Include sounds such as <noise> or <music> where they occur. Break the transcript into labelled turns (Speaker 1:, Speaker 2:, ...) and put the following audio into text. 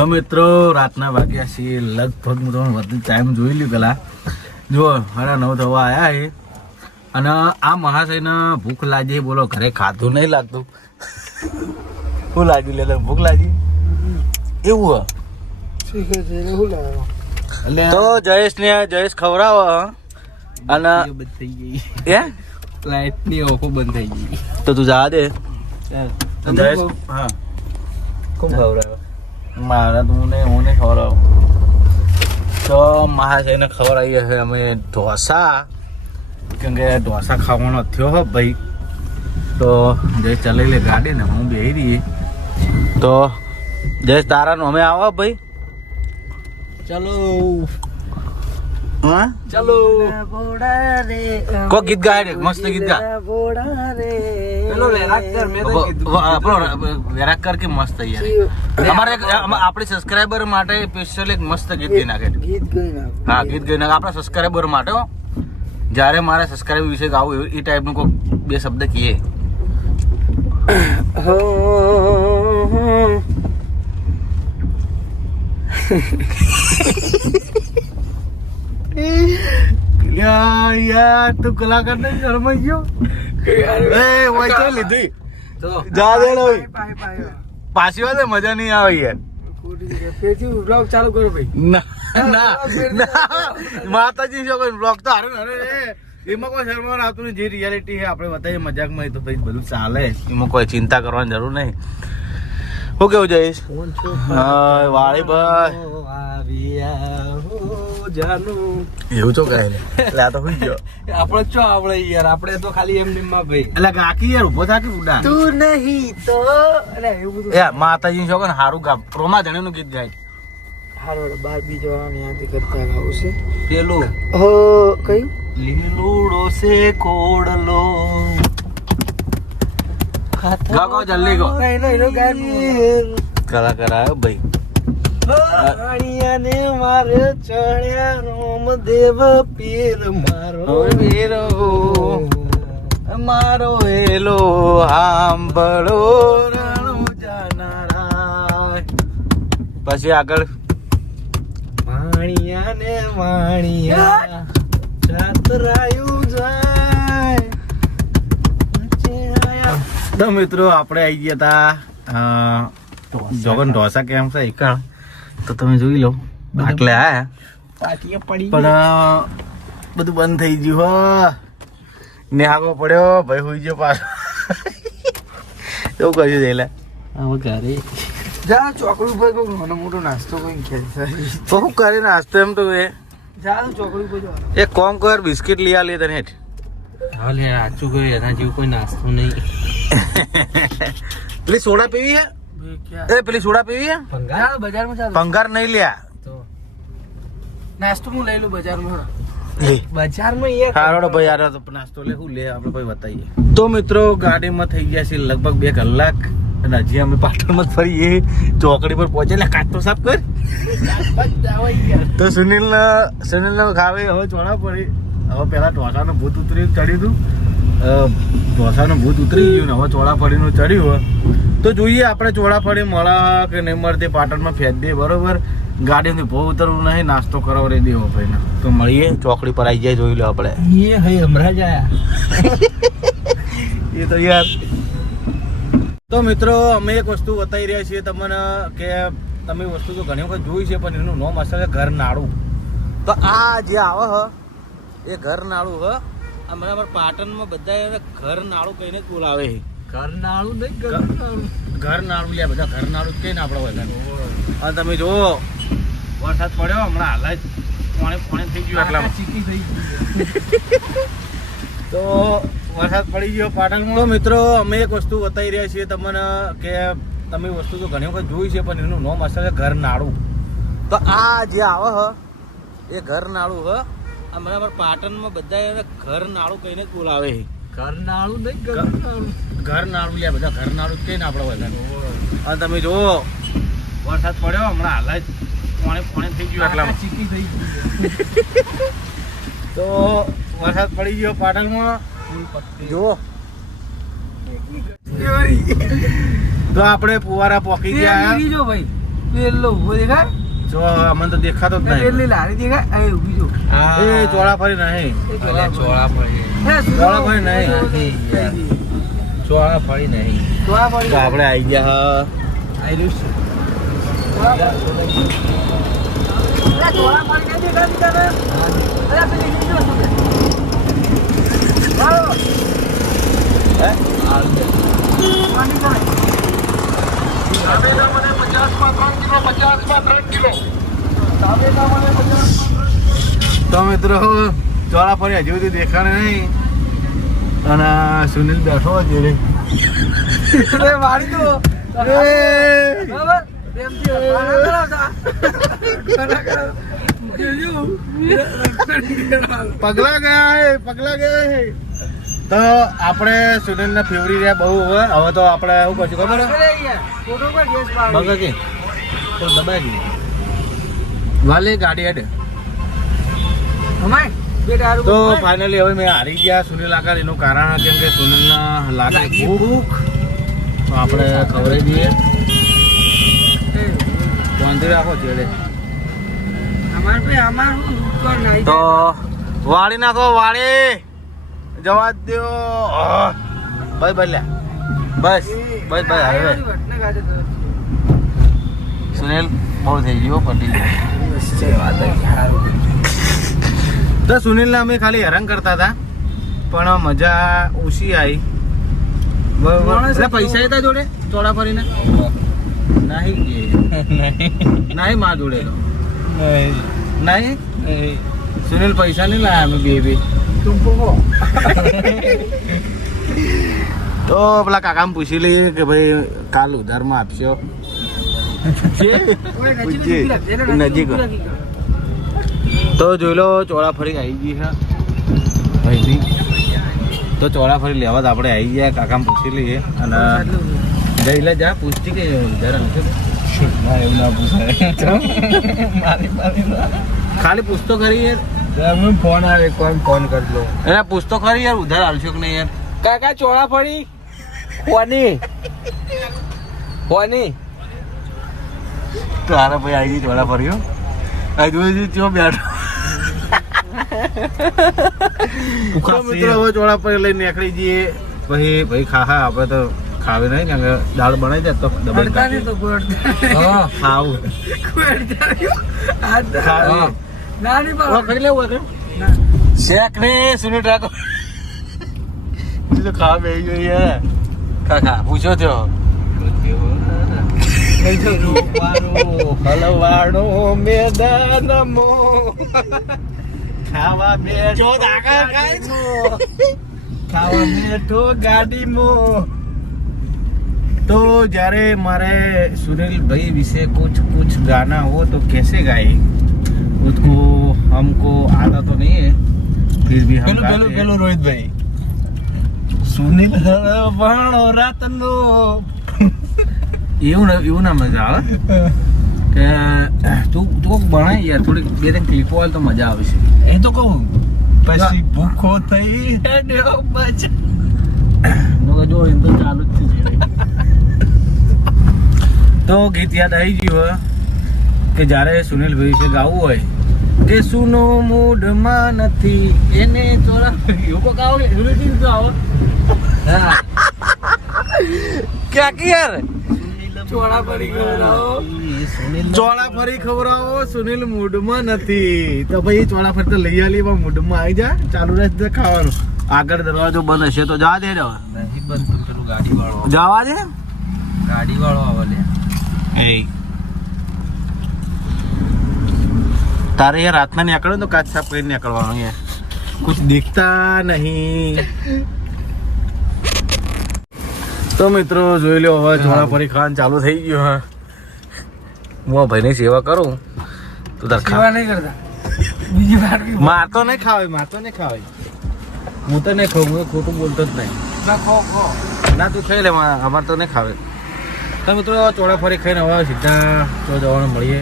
Speaker 1: તો મિત્રો રાતના વાગ્યા છીએ. લગભગ હું તમને વધુ ટાઈમ જોઈ લ્યું પેલા. જો સાડા નવ થવા આવ્યા છે. અને આ મહાશયને ભૂખ લાગી બોલો ઘરે ખાધું નહીં લાગતું. શું લાગ્યું લે ભૂખ લાગી? એવું હે. તો જયેશ ને જયેશ ખવડાવો અને
Speaker 2: બંધ થઈ ગઈ.
Speaker 1: હે?
Speaker 2: લાઈટની ઓખો બંધ થઈ ગઈ.
Speaker 1: તો તું જા દે. જયેશ હા.
Speaker 2: કોણ ખવડાવે?
Speaker 1: મારા તો હું હું નહીં ખવડાવું તો મહાશયને ખબર આવી હશે અમે ઢોસા, કેમ કે ઢોસા ખાવાનો થયો હો ભાઈ. તો જય ચલાવી લે ગાડી ને હું બેહી રહીએ. તો જય તારાનું, અમે આવો ભાઈ.
Speaker 2: ચલો.
Speaker 1: હા?
Speaker 2: ચલો.
Speaker 1: કો ગીત ગાય રે મસ્ત ગીત ગા.
Speaker 2: પેલો વેરાકર મેં તો
Speaker 1: કે મસ્ત યાર. અમારે આપણી સબસ્ક્રાઇબર માટે સ્પેશિયલ એક મસ્ત ગીત ગઈ નાખે.
Speaker 2: ગીત ગઈ ના
Speaker 1: હા ગીત ગઈ નાખે. આપણા સબસ્ક્રાઇબર માટે જ્યારે મારે સબસ્ક્રાઇબર વિશે ગાવું એ ટાઈપનું કોઈ બે શબ્દ કહીએ યાર તું કલાકાર ને શરમાઈ ગયો? એ ઓય ચાલ લીધી.
Speaker 2: તો.
Speaker 1: જા દે પાછી વાત મજા નહીં આવે યાર.
Speaker 2: ફેરથી vlog ચાલુ કરો ભાઈ.
Speaker 1: ના ના માતાજી જો કોઈ બ્લોગ તો હારે ને અરે એમાં કોઈ શરમાવાનું આવતું નહીં. જે રિયાલિટી છે આપણે બતાવીએ મજાકમાં એ તો ભાઈ બધું ચાલે. એમાં કોઈ ચિંતા કરવાની જરૂર નહીં. શું કેવું જઈશ વાળી ભાઈ.
Speaker 2: આવ્યા હો. જાનું.
Speaker 1: એવું તો કહે એટલે આ તો ગયો. <laughs>
Speaker 2: આપણે ચો આપણે યાર? આપણે તો ખાલી એમ નિમમાં ભાઈ.
Speaker 1: એટલે કાકી યાર ઊભો થાકી કે બુડા
Speaker 2: તું નહીં તો? એટલે એવું બધું.
Speaker 1: યાર માતાજી છો ને હારું ગામ. રોમા ધણીનું ગીત ગાય.
Speaker 2: હારો બાર બીજો યાદ કરતા ગાવું છે.
Speaker 1: પેલું?
Speaker 2: હો કયું?
Speaker 1: લીલુડો સે કોડલો ગાકો જલ્દી ગો
Speaker 2: એનો એનો ગાયબ
Speaker 1: કલાકાર આવ્યો ભાઈ.
Speaker 2: રાણીયાને મારે ચણ્યા રોમદેવ પીર મારો.
Speaker 1: વીરો મારો એલો આંબળો રણુ જાનારા પછી આગળ.
Speaker 2: વાણિયાને વાણિયા જાતરાયું જાય.
Speaker 1: તો મિત્રો આપણે આવી ગયા હતા જોગન ઢોસા કેમ છે? એકણ તો તમે જોઈ લો.
Speaker 2: એટલે પડી
Speaker 1: પણ બધું બંધ થઈ ગયું હો. ને આગો પડ્યો ભાઈ હોઈ ગયો પાછો. એવું કહ્યું એટલે.
Speaker 2: હવે ઘરે. જા ચોકડી ઉપર કોઈ નાનો મોટો નાસ્તો કોઈ ખેલતા
Speaker 1: તો શું કરે નાસ્તો એમ તો એ.
Speaker 2: જા ચોકડી ઉપર
Speaker 1: એક કોમ કર બિસ્કિટ લઈ આલી તને હેઠ.
Speaker 2: હા લે આચું ગયું એના જેવું કોઈ નાસ્તો નહીં.
Speaker 1: એટલે સોડા પીવી હે? એ પેલી સોડા પીવી હે
Speaker 2: ભંગાર? બજારમાં ચાલ.
Speaker 1: ભંગાર નહીં લ્યા
Speaker 2: તો. નાસ્તો હું લઈ લઉં બજારમાં બજારમાં યાર
Speaker 1: ભાઈ યાર નાસ્તો લે હું લે આપણે ભાઈ બતાવીએ. તો મિત્રો ગાડીમાં થઈ ગયા છે લગભગ બે કલાક અને હજી અમે પાટણમાં જ ફરીએ. ચોકડી પર પહોંચે એટલે કાચ સાફ કર. તો સુનિલ સુનિલ ખાવે હવે ચોળા પડી. હવે પેલા ઢોસાનું ભૂત ઉતરી ચડ્યું હતું. ઢોસાનું ભૂત ઉતરી ગયું ને હવે ચોળા ફળીનું ચડ્યું. તો જોઈએ આપણે ચોળાફળી મળા કે નહીં મળતી પાટણમાં ફેંક દે બરોબર? ગાડીઓથી બહુ ઉતરવું નહીં નાસ્તો કરાવ રહી દેવો ભાઈને. તો મળીએ ચોકડી પર આવી જાય જોઈ લો આપણે.
Speaker 2: એ હઈ હમણાં જ <laughs>
Speaker 1: એ તો યાર. તો મિત્રો અમે એક વસ્તુ બતાવી રહ્યા છીએ તમને કે તમે વસ્તુ તો ઘણી વખત જોઈ છે પણ એનું નોમ હશે કે ઘર નાળું તો આ જે આવે હ એ ઘર નાળું હ આ બરાબર પાટણમાં બધા ઘર નાળું કહીને બોલાવે છે.
Speaker 2: ઘરનાળું
Speaker 1: નહીં ઘરનાળું. ઘરનાળું લ્યા બધા ઘરનાળું જ કહીએ ને આપણે બધા અને તમે જુઓ વરસાદ પડ્યો હમણાં હાલ જ. પોણે થઈ ગયું તો વરસાદ પડી ગયો પાટણમાં મિત્રો અમે એક વસ્તુ બતાવી રહ્યા છીએ તમને કે તમે વસ્તુ તો ઘણી વખત જોઈ છે પણ એનું નામ અસર છે ઘરનાળું. તો આ જે આવે હ એ ઘર નાળું હ. આ બરાબર પાટણમાં બધા ઘર નાળું કહીને જ બોલાવે છે.
Speaker 2: ઘરનાળું
Speaker 1: નહીં ઘરનાળું. ઘરનાળું યાર બધા ઘરનાળું કે ના આપણે બધા. હા તમે જુઓ વરસાદ પડ્યો હમણાં હાલ જ પોણે પોણે થઈ ગયું એટલા
Speaker 2: ચીકી થઈ
Speaker 1: તો વરસાદ પડી ગયો પાટણમાં. જુઓ. તો આપણે પુવારા પોકી ગયા.
Speaker 2: જો ભાઈ પેલો દેખાય.
Speaker 1: જો અમને તો દેખાતો જ
Speaker 2: એ પેલી લારી દેખાય. એ ઊભી જો.
Speaker 1: એ ચોળાફળી નહીં.
Speaker 2: એ
Speaker 3: અલ્યા, ચોળા
Speaker 2: સુનો.
Speaker 1: ચોળા ફળી નહીં.
Speaker 3: નથી ચોળા નહીં.
Speaker 2: ચોળા.
Speaker 1: આપણે આવી ગયા
Speaker 3: આયરું છે.
Speaker 2: અલા,
Speaker 1: તો મિત્રો ચોળાફળી હજુ સુધી દેખાણે નહીં. અને સુનિલ બેઠો જ રે
Speaker 2: કરાવ. જોયું?
Speaker 1: પગલા ગયા હે પગલા ગયા હે. તો આપણે સુનિલ ને ફેવરી રહ્યા બહુ હવે. હવે તો આપણે શું કરશું ખબર તો દબાઈ ગઈ વાલે ગાડી હેડે. તો ફાઇનલી હવે મેં હારી ગયા સુનિલ આકાર. એનું કારણ કેમ કે સુનિલ લાગે ભૂખ. તો આપણે ખવડાવી દઈએ. રાખો છેડે.
Speaker 2: ભાઈ
Speaker 1: તો વાળી નાખો વાળી. જવા દો ભાઈ બસ બસ લ્યા. બસ હવે સુનિલ બહુ થઈ ગયો પટી તો સુનિલને અમે ખાલી હેરાન કરતા હતા પણ મજા ઓછી આવી. પૈસા હતા જોડે ચોડા ફરીને? નહીં નહીં મા જોડે. નહીં? સુનિલ પૈસા નહીં લાયા અમે બે બે. તો પેલા કાકામ પૂછી લઈએ કે ભાઈ કાલ ઉધારમાં આપશો?
Speaker 2: નજીક.
Speaker 1: તો જોઈ લો ચોળા ફરી આવી ગઈ છે. ભાઈથી તો ચોળા ફરી લેવા આપણે આવી ગયા કાકા પૂછી લઈએ. અને જઈ લે જા પૂછતી કે
Speaker 3: એવું ના પૂછાય. <laughs> મારી મારી
Speaker 1: ખાલી પૂછતો ખરી યાર.
Speaker 3: ફોન આવે કોણ ફોન કરી લો.
Speaker 1: એને પૂછતો ખરી યાર ઉધાર હાલશો કે નહીં યાર?
Speaker 3: કાકા ચોળા ફરી? કોની? કોની?
Speaker 1: તો હારે ભાઈ આવી ગઈ ચોળા ફર્યો આ જોઈ ચો બેઠો. મિત્રો હવે ચોળા પર લઈને નીકળી જઈએ. પછી ભાઈ ખાહા આપણે તો ખાવે નહીં ને દાળ બનાવી દે તો
Speaker 2: નહીં તો કોઈ
Speaker 3: હા
Speaker 1: ખાવું.
Speaker 2: કોઈ અડતા નહીં. આ તો-
Speaker 1: ખાવું
Speaker 2: ના. નહીં
Speaker 1: ઓ,
Speaker 2: પાડો.
Speaker 1: ખાઈ લેવું સુનિલ ખાવા બેસી ગયો કાકા પૂછો થયો હલવાડો મેદાન મો ખાવા બેઠો ખાવા બેઠો ગાડી મો तो જ્યારે મારે सुनील भाई विषय कुछ कुछ गाना हो तो कैसे गाए उसको हमको आता तो नहीं है फिर भी हम
Speaker 3: પેલું પેલું
Speaker 1: गाते
Speaker 3: પેલું
Speaker 1: हैं।
Speaker 3: રોહિતભાઈ
Speaker 1: સુનિલ હરવાણો રાતનો એવું ના એવું ના મજા આવે. કે તું તું ભણાય યાર થોડીક બે ત્રણ ક્લિપો આવે તો મજા આવશે
Speaker 3: એ તો કહું પછી ભૂખો થઈ
Speaker 1: હું જો એમ તો ચાલુ જ છે તો ગીત યાદ આવી ગયું કે જ્યારે સુનિલ ભાઈ છે ગાવું હોય કે સુનો મૂડમાં નથી એને ચોરા એવું કેવી રીતે આવો. ક્યાં યાર?
Speaker 2: ચોળા પડી ગયો
Speaker 1: ચોળા ફરી ખવડાવો સુનિલ મૂડમાં નથી. તો ભાઈ ચોળા ફરી તો લઈ આલી પણ મૂડમાં આવી જા. ચાલુ રહેશે ખાવાનું. આગળ દરવાજો બંધ હશે તો જવા દે રહ્યો
Speaker 3: નહીં બંધ પેલું ગાડી વાળો
Speaker 1: જવા દે
Speaker 3: ગાડી વાળો આવે લે.
Speaker 1: એ. તારે યાર રાતના નીકળો ને તો કાચ સાફ કરીને નીકળવાનું યાર કુછ દીખતા નહીં. તો મિત્રો જોઈ લો હવે ફરી ખાવાનું ચાલુ થઈ ગયું હા. હું આ ભાઈની સેવા કરું તું
Speaker 2: સેવા નહીં કરતા. બીજી વાર
Speaker 1: મારતો નહીં ખાવે માર તો નહીં ખાવે હું તો નહીં ખાઉં હું ખોટું બોલતો જ નહીં.
Speaker 2: ના
Speaker 1: તું ખાઈ લે માર- અમારે તો નહીં ખાવે. તો મિત્રો ચોળા ફરી ખાઈને હવે સીધા તો જવાનું મળીએ.